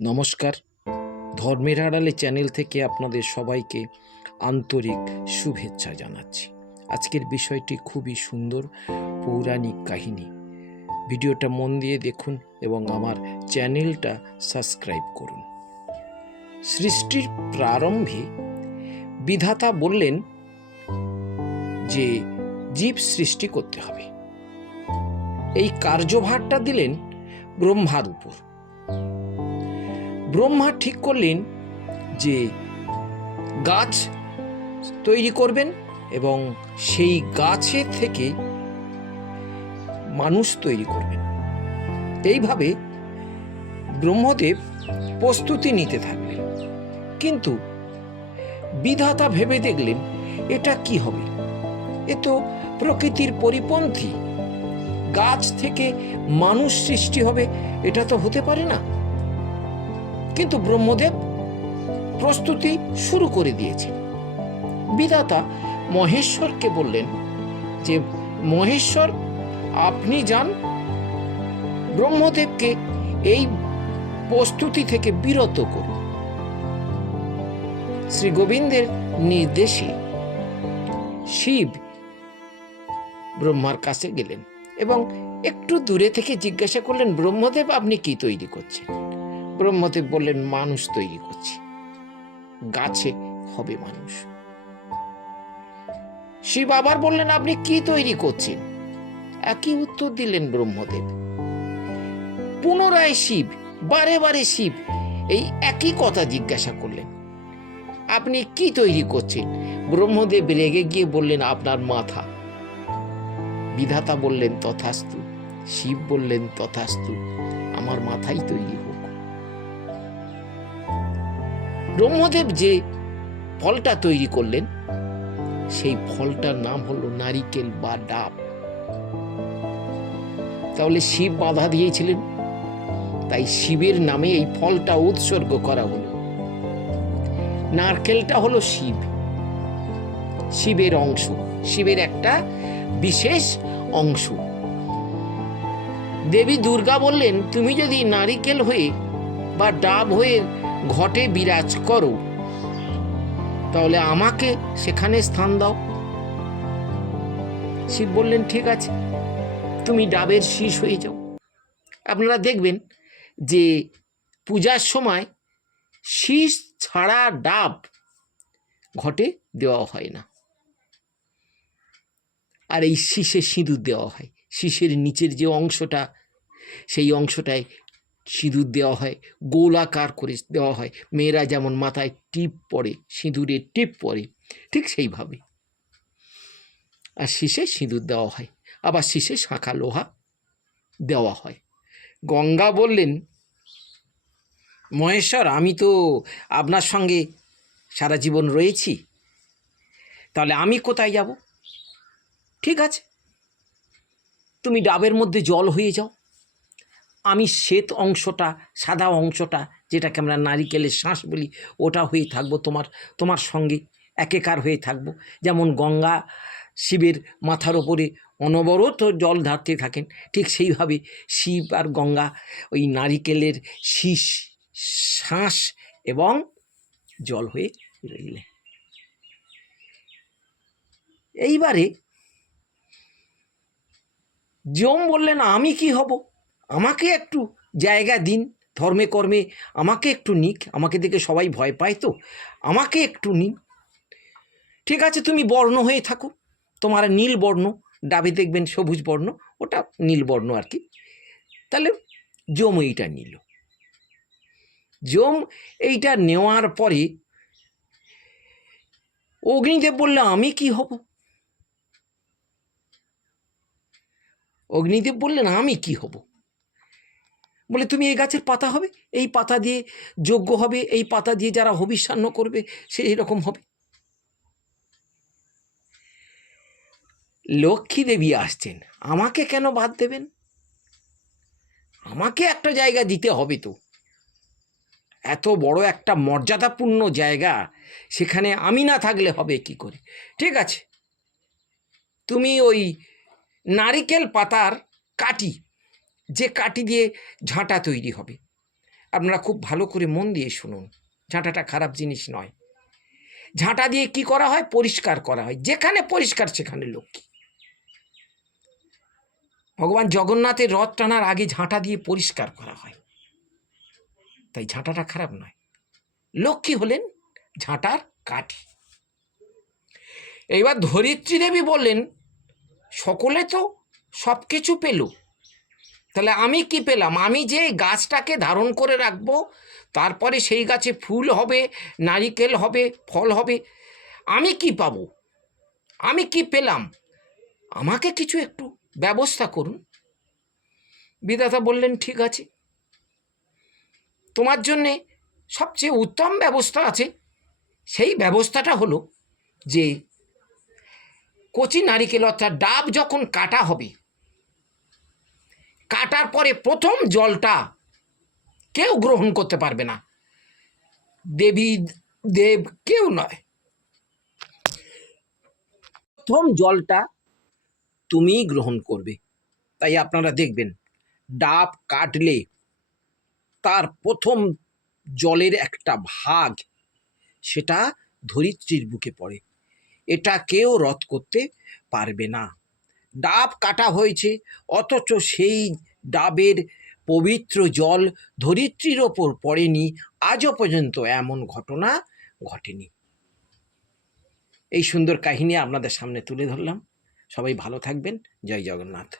নমস্কার, ধর্মের আড়ালে চ্যানেল থেকে আপনাদের সবাইকে আন্তরিক শুভেচ্ছা জানাচ্ছি। আজকের বিষয়টি খুবই সুন্দর পৌরাণিক কাহিনী। ভিডিওটা মন দিয়ে দেখুন এবং আমার চ্যানেলটা সাবস্ক্রাইব করুন। সৃষ্টির প্রারম্ভে বিধাতা বললেন যে জীব সৃষ্টি করতে হবে। এই কার্যভারটা দিলেন ব্রহ্মার উপর। ব্রহ্মা ঠিক করলেন যে গাছ তৈরি করবেন এবং সেই গাছের থেকে মানুষ তৈরি করবেন। এইভাবে ব্রহ্মদেব প্রস্তুতি নিতে থাকলেন। কিন্তু বিধাতা ভেবে দেখলেন এটা কি হবে, এ তো প্রকৃতির পরিপন্থী। গাছ থেকে মানুষ সৃষ্টি হবে, এটা তো হতে পারে না। কিন্তু ব্রহ্মদেব প্রস্তুতি শুরু করে দিয়েছেন। বিধাতা মহেশ্বরকে বললেন যে মহেশ্বর, আপনি যান, ব্রহ্মদেবকে এই প্রস্তুতি থেকে বিরত করুন। শ্রী গোবিন্দের নির্দেশে শিব ব্রহ্মার কাছে গেলেন এবং একটু দূরে থেকে জিজ্ঞাসা করলেন, ব্রহ্মদেব আপনি কি তৈরি করছেন? ব্রহ্মদেব বললেন, মানুষ তৈরি করছি, গাছে হবে মানুষ। শিব আবার বললেন, আপনি কি তৈরি করছেন? একই উত্তর দিলেন ব্রহ্মদেব। পুনরায় শিব, বারে বারে শিব এই একই কথা জিজ্ঞাসা করলেন, আপনি কি তৈরি করছেন? ব্রহ্মদেব রেগে গিয়ে বললেন, আপনার মাথা। বিধাতা বললেন, তথাস্তু। শিব বললেন, তথাস্তু, আমার মাথাই তৈরি হোক। ব্রহ্মদেব যে ফলটা তৈরি করলেন সেই ফলটার নাম হলো নারিকেল বা ডাব। তাহলে শিব বাধা দিয়েছিলেন, তাই শিবের নামে এই ফলটা উৎসর্গ করা হলো। নারকেলটা হলো শিব, শিবের অংশ, শিবের একটা বিশেষ অংশ। দেবী দুর্গা বললেন, তুমি যদি নারিকেল হয়ে বা ডাব হয়ে ঘটে বিরাজ করো, তাহলে আমাকে সেখানে স্থান দাও। শিব বললেন, ঠিক আছে, তুমি ডাবের শীষ হয়ে যাও। আপনারা দেখবেন যে পূজার সময় শীষ ছাড়া ডাব ঘটে দেওয়া হয় না, আর এই শীষে সিঁদুর দেওয়া হয়। শীষের নিচের যে অংশটা, সেই অংশটায় সিঁদুর দেওয়া হয়, গোলাকার করে দেওয়া হয়। মেয়েরা যেমন মাথায় টিপ পরে, সিঁদুরের টিপ পরে, ঠিক সেইভাবে। আর শীষে সিঁদুর দেওয়া হয়, আবার শীষে শাঁখা লোহা দেওয়া হয়। গঙ্গা বললেন, মহেশ্বর, আমি তো আপনার সঙ্গে সারা জীবন রয়েছি, তাহলে আমি কোথায় যাব? ঠিক আছে, তুমি ডাবের মধ্যে জল হয়ে যাও, আমি শ্বেত অংশটা, সাদা অংশটা, যেটাকে আমরা নারিকেলের শাঁস বলি, ওটা হয়ে থাকবো তোমার সঙ্গে, একেকার হয়ে থাকবো। যেমন গঙ্গা শিবের মাথার ওপরে অনবরত জল ঢালতে থাকেন, ঠিক সেইভাবে শিব আর গঙ্গা ওই নারিকেলের শীষ, শাঁস এবং জল হয়ে রইলেন। এইবারে যম বললেন, আমি কি হব? আমাকে একটু জায়গা দিন, ধর্মে কর্মে আমাকে একটু নিক, আমাকে দেখে সবাই ভয় পায়, তো আমাকে একটু নিন। ঠিক আছে, তুমি বর্ণ হয়ে থাকো, তোমার নীল বর্ণ, ডাবে দেখবেন সবুজ বর্ণ, ওটা নীল বর্ণ আর কি। তাহলে যম এইটা নিল। যম এইটা নেওয়ার পরে অগ্নিদেব বললে, আমি কি হব? অগ্নিদেব বললেন, আমি কি হব? বলে, তুমি এই গাছের পাতা হবে, এই পাতা দিয়ে যজ্ঞ হবে, এই পাতা দিয়ে যারা হবিষ্যান্ন করবে সেই রকম হবে। লক্ষ্মী দেবী আসছেন, আমাকে কেন বাদ দেবেন? আমাকে একটা জায়গা দিতে হবে তো, এত বড় একটা মর্যাদাপূর্ণ জায়গা, সেখানে আমি না থাকলে হবে কি করে? ঠিক আছে, তুমি ওই নারিকেল পাতার কাঠি, যে কাঠি দিয়ে ঝাঁটা তৈরি হবে, আপনারা খুব ভালো করে মন দিয়ে শুনুন, ঝাঁটাটা খারাপ জিনিস নয়। ঝাঁটা দিয়ে কি করা হয়? পরিষ্কার করা হয়। যেখানে পরিষ্কার সেখানে লক্ষ্মী। ভগবান জগন্নাথের রথ টানার আগে ঝাঁটা দিয়ে পরিষ্কার করা হয়, তাই ঝাঁটাটা খারাপ নয়। লক্ষ্মী হলেন ঝাঁটার কাঠি। এইবার ধরিত্রী দেবী বললেন, সকলে তো সব কিছু পেল, তাহলে আমি কি পেলাম? আমি যে গাছটাকে ধারণ করে রাখবো, তারপরে সেই গাছে ফুল হবে, নারিকেল হবে, ফল হবে, আমি কি পাবো? আমি কি পেলাম? আমাকে কিছু একটু ব্যবস্থা করুন। বিধাতা বললেন, ঠিক আছে, তোমার জন্যে সবচেয়ে উত্তম ব্যবস্থা আছে। সেই ব্যবস্থাটা হলো যে কচি নারিকেল অর্থাৎ ডাব যখন কাটা হবে, কাটার পরে প্রথম জলটা কেউ গ্রহণ করতে পারবে না, দেবী দেব কেউ নয়। প্রথম জলটা তুমিই গ্রহণ করবে। তাই আপনারা দেখবেন, ডাব কাটলে তার প্রথম জলের একটা ভাগ সেটা ধরিত্রীর বুকে পড়ে। এটা কেউ রদ করতে পারবে না। ডাব কাটা হয়েছে, অথচ সেই ডাবের পবিত্র জল ধরিত্রীর ওপর পড়েনি, আজও পর্যন্ত এমন ঘটনা ঘটেনি। এই সুন্দর কাহিনী আপনাদের সামনে তুলে ধরলাম। সবাই ভালো থাকবেন। জয় জগন্নাথ।